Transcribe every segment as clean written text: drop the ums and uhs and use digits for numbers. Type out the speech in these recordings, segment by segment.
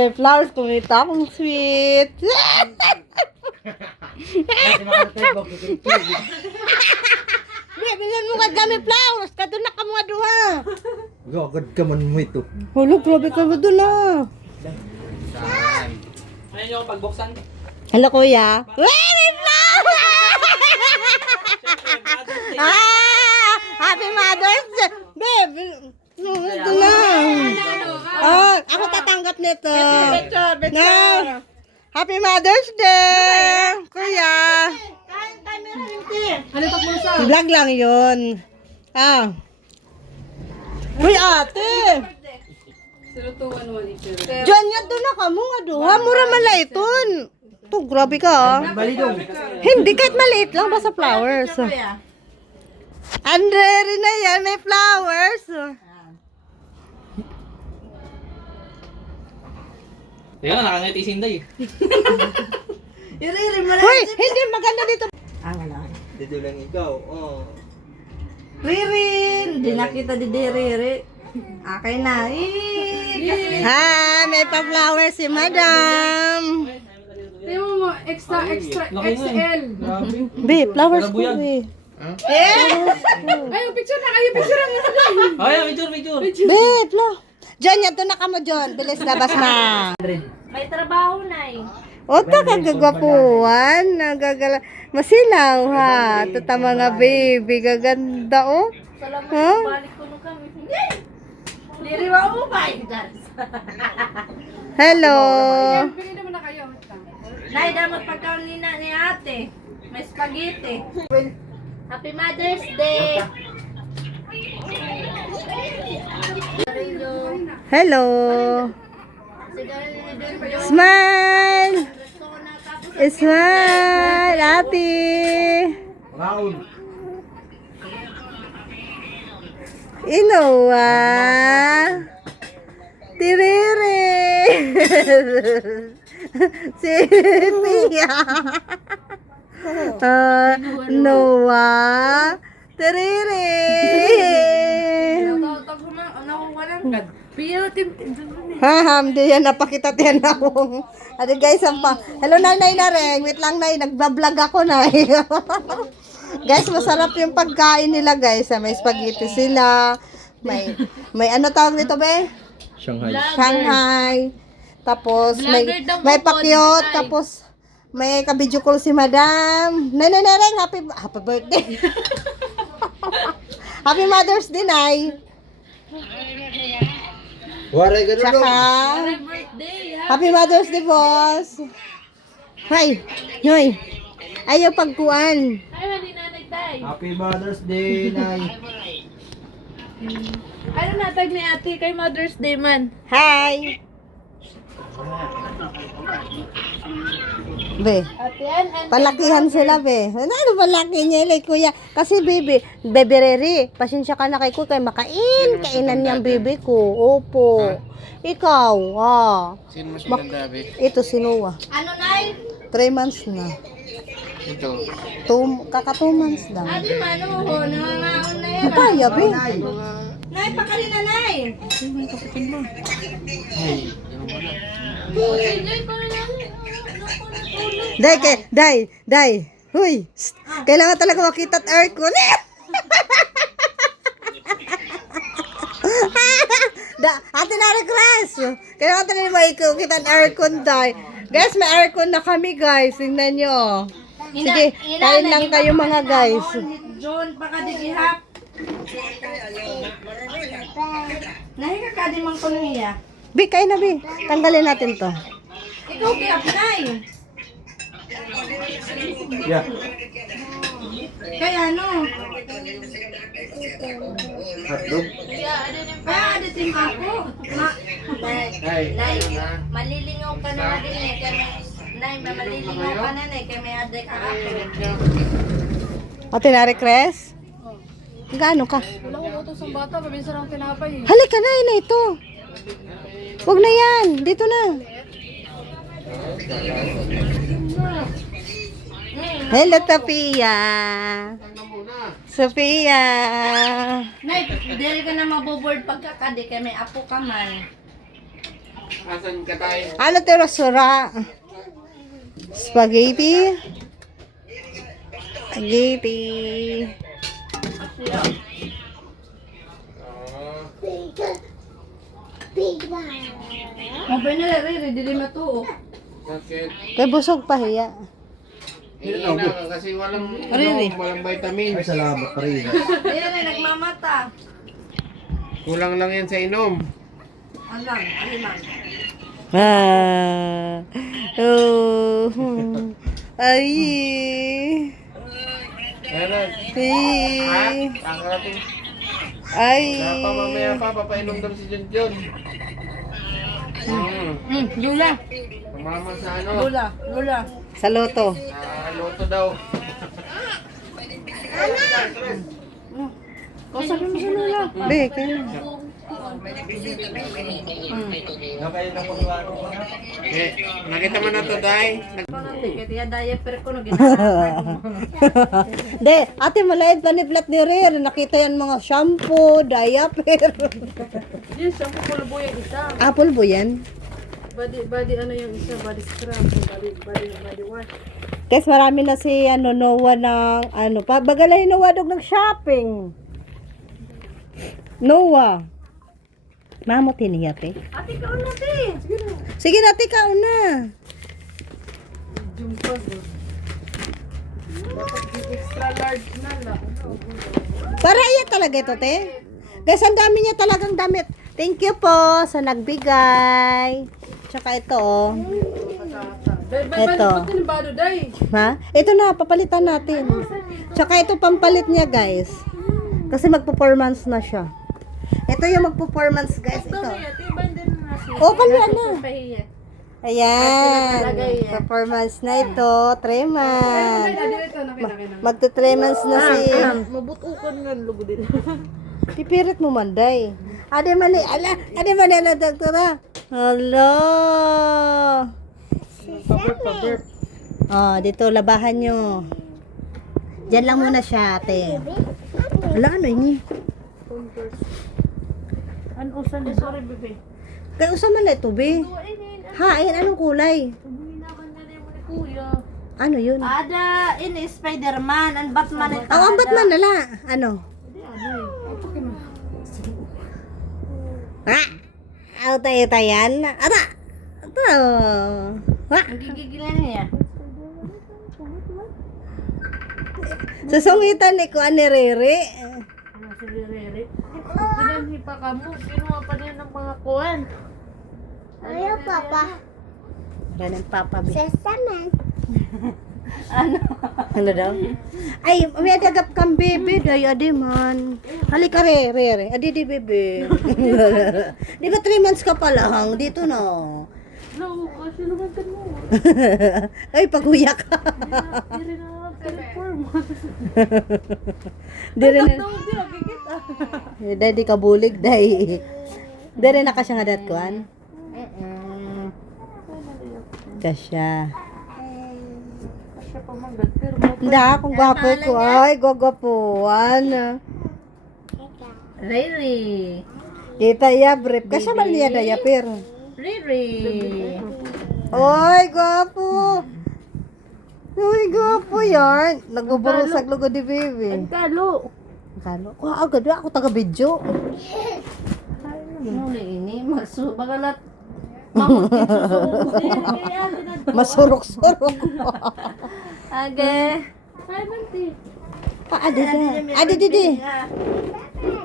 may flowers, kumita akong sweet. Bilan mo ka dami flowers, kadun na ka mga duha. Gagad ka man mo ito. Hulo, grabe ka ba doon na? Ayaw nyo akong pagbuksan? Hello, kuya. Uy, may flowers! Happy Mother's Day! Babe, ito na. Ako tatanggap nito. Na, Happy Mother's Day! Kuya. Vlog lang yun. Uy, ate. Diyan yan doon na ka mo nga duha. Mura malaiton. Ito, grabe ka. Balidong. Hindi, kahit maliit lang. Basta flowers. Andre rin na yan. May flowers. Teka na, nakangiti si Inday. Hoy, hindi maganda dito. Dito lang ikaw. Oh. Ririn! Di nakita di Riri. Akay na. May pa-flowers si madam. Tingnan mo, extra XL. Be, flowers ko eh. Ay, picture na kayo, picture na nga. Ay, picture. Be, John, yan to na ka mo, John. Bilis, labas na. May trabaho na eh. O, ta kagagwapuan. Nagagala. Masilaw, ha. Tata mga baby. Gaganda, oh. Salamat, Huh? balik ko nung kami. Diriwa mo ba? Hello. Bigyan naman na kayo. Nay, dapat pagkaon ni ate. May spaghetti. Happy Mother's Day! Hello. Smile. Smile, ate. Raul. Inowa. Tiriri. Si Pia. Noah. Tiriri. Di yan napakita tiyan ako. Ate guys, hello nanay na rin. Wait lang nay, nagbablog ako nay. Guys, masarap yung pagkain nila guys. May spaghetti sila. May ano tawag nito be? Shanghai. Shanghai. Tapos may pakyot. Tapos may kabidyo call si madam. Nay, happy birthday. Happy Mother's Day, nay. Waray ka Tsaka, Happy Mother's Day, boss. Hay, yoy. Ayaw pagkuan. Ay, mali na nagtay. Happy Mother's Day, Nay. Ano natag ni ate kay Mother's Day man? Hi. Be, Ate Ann, palakihan sila, be. Ano palaki niya, like, kuya? Kasi, baby, Riri, pasensya ka na kay ko, kay kainan niyang baby ko. Opo. Ikaw, Sino mas maganda, be? Ito, si Noah. ano nay? 3 months na. Ito. Kaka 2 months lang. Ate mano ho, nangangaon na yan. Napaya, be. Nay, pakali na nay. Enjoy ko na yan. Day. Huy, kailangan talaga makita at aircon. Ate na request. Kailangan talaga makita at aircon, day. Guys, may aircon na kami, guys. Tingnan nyo. Sige, kain lang kayo mga guys. John, pakadigihap. Nahiga ka din mang kuliya. Bi, kain na, Bi. Tanggalin natin to. Ikaw kaya nay. Yeah. Kaya ano? Hotdog. Kaya ada din ako. Nay, malilingaw ka na din eh. Nay, malilingaw ka na eh. Kaya may aday ka ako. Ate na request? Gaano ka? Wala ko utos ang bata, pabinsan ang tinapay. Halika na, ina ito. Huwag na yan. Dito na. Hello, Tapia. Sophia. Nay, dili ka na maboboard pagkakadi kaya may apo ka man. Asan ka tayo? Ano to, sura? Spaghetti. Spaghetti. Mabay na rin, hindi matuo. Bakit? Kay busog pa hiya. Hindi na kasi walang, walang vitamin. Ay, salamat pa rin. Ayan ay nagmamata. Kulang lang yan sa inom. Alang, alang. Ah. Oh. Ay. Ayan. Ay. Ang ating Ay. mamaya pa, papainom daw si Junjun. Lula. Mama sa ano? Lula. Sa loto. Loto daw. Kasabi mo sa Lula. Be, kaya na. Nakaya na pagwaro ko na. Eh, nakita mo na to, Day? Kaya diaper ko na ginagawa. De, ate malait pa ni plat ni Rir. Nakita yan mga shampoo, diaper. Yes, ang pupulubo yung isa. Apple po yan. Body ano yung isa, body scrub, body wash. Guys, marami na si Noah ng bagalay Noah dog ng shopping. Noah. Mamo tiniyat eh. Ate, kaon natin. Sige na, tika una. Jumpag. Extra large na lang. Para iya talaga ito, te. Guys, ang dami niya talagang damit. Thank you po sa nagbigay. Tsaka ito, oh. Eto. Ba't yung bado, day? Ha? Ito na, papalitan natin. Tsaka ito pampalit niya, guys. Kasi magpo-performance na siya. Ito yung magpo-performance, guys. Ito. Oh, palitan na. Ayan. Performance na ito. 3 months. Magto 3 months na si... Mabutukan nga, lugo din. Pipirit mo man, day. Ade mani, na doktora. Hello. Oh, dito labahan nyo. Diyan lang muna siya, ate. Wala, ano ini? Ano usan din? Sorry, bebe. Kaya usa man na ito, be. Ha, ayan, anong kulay? Ano yun? Ada, ini Spider-Man, ang Batman ito. Ang Batman nala. Ano? Ha? Ano tayo tayan? Ata! Ito. Ha? Ang gigigilan niya. Susungitan ni ko ani Rere. Ano si Rere? Pinanhi pa ka mo. Kinuha pa niya ng mga kuwan. Ayaw, Papa. Ganun, Papa. Ano daw? Ay, may agap kang bebe. Day, adi man. Halika, Rere. Adi, di, bebe. Di ba 3 months ka pa lang? Dito na. No, kasi naman ka mo. Ay, paghuya ka. Di rin na perform. Di rin. Di nakikita. Day, di ka bulig, day. Di rin na kasya nga datkuan. Kasya. Siya pa magad. Pero Hindi, kung gwapo ko. Ay, gwapuan. Riri. Kita ya, brief. Kasya man niya daya, pero. Riri. Ay, gwapo. Ay, gwapo yan. Nagbuburusag lugo di baby. Kalo. Kalo? Wow, agad ako taga-video. Muli ini, bagalat. Masurok-surok. Age. Adi.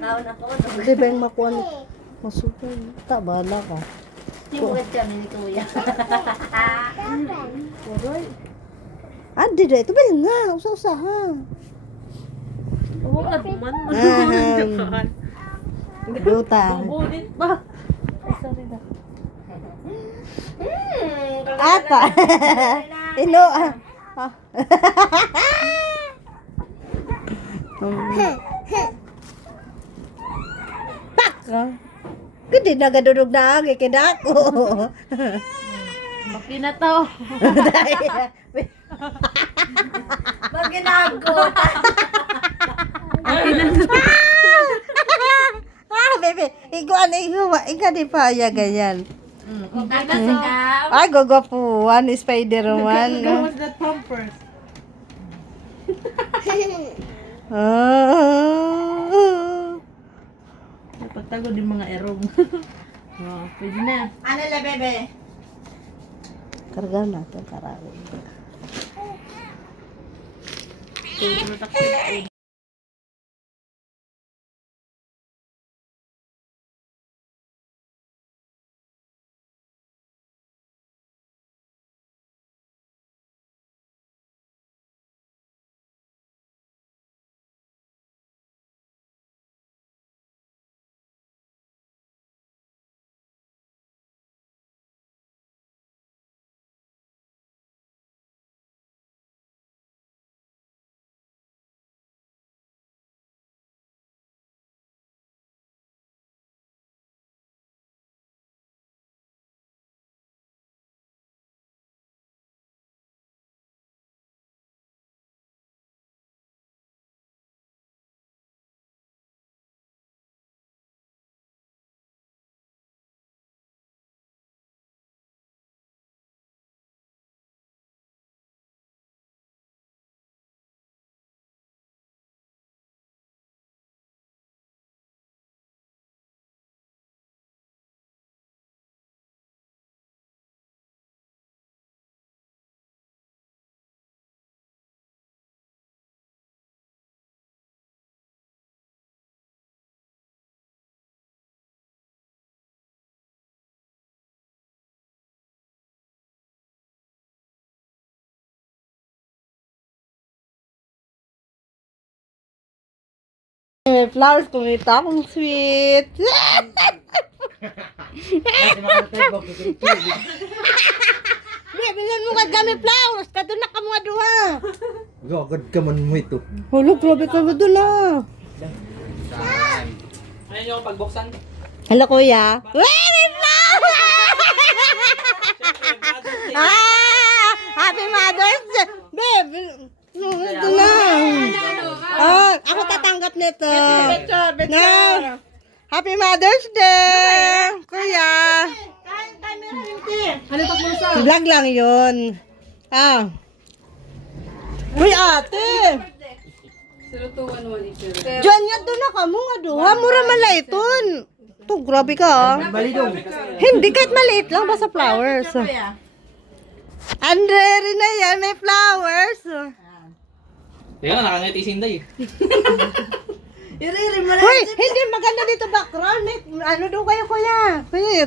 Kaon ako. Di ba yung makuha ni masukay? Tabala ka. Timulit kami ni Kuya. Adi da, ito ba yun nga? Usa-usa ha. Huwag at man. Duta. Bubunin pa. Ay, sorry na. Ata. Ino. Tak. Gede na gadudog na agi kidako. Okay na to. Pag ginago. Ah, bebe, iguan iguwa, ika di pa ya ganyan. Tatas ikaw. Ay, gagapuan, Spider-Man. How was that pampers? Ah. Napagtago din mga erong. Oh, pwede na. Ano la, bebe? Karga natin, karami. May flowers, kumita akong sweet. Be, bilhan mo ka kami flowers. Kadun na ka mga duha. Gagad ka man mo ito. Hulog, grabe ka ba doon ah. Ayun yung pagbuksan. Hello, kuya. Uy, may flowers! Happy Mother's Day! Babe, ito na. Ako tatanggap nito. Na. Happy Mother's Day! Kuya. Vlog lang yun. Uy, ate. Diyan yan doon na ka mo nga duha. Mura malaiton. Ito, grabe ka ah. Hindi, kahit maliit lang basta flowers. Andre rin na yan, may flowers. Teka, nakangiti si Inday. Uy, hindi maganda dito background. Ano daw kayo kuya? Kuya.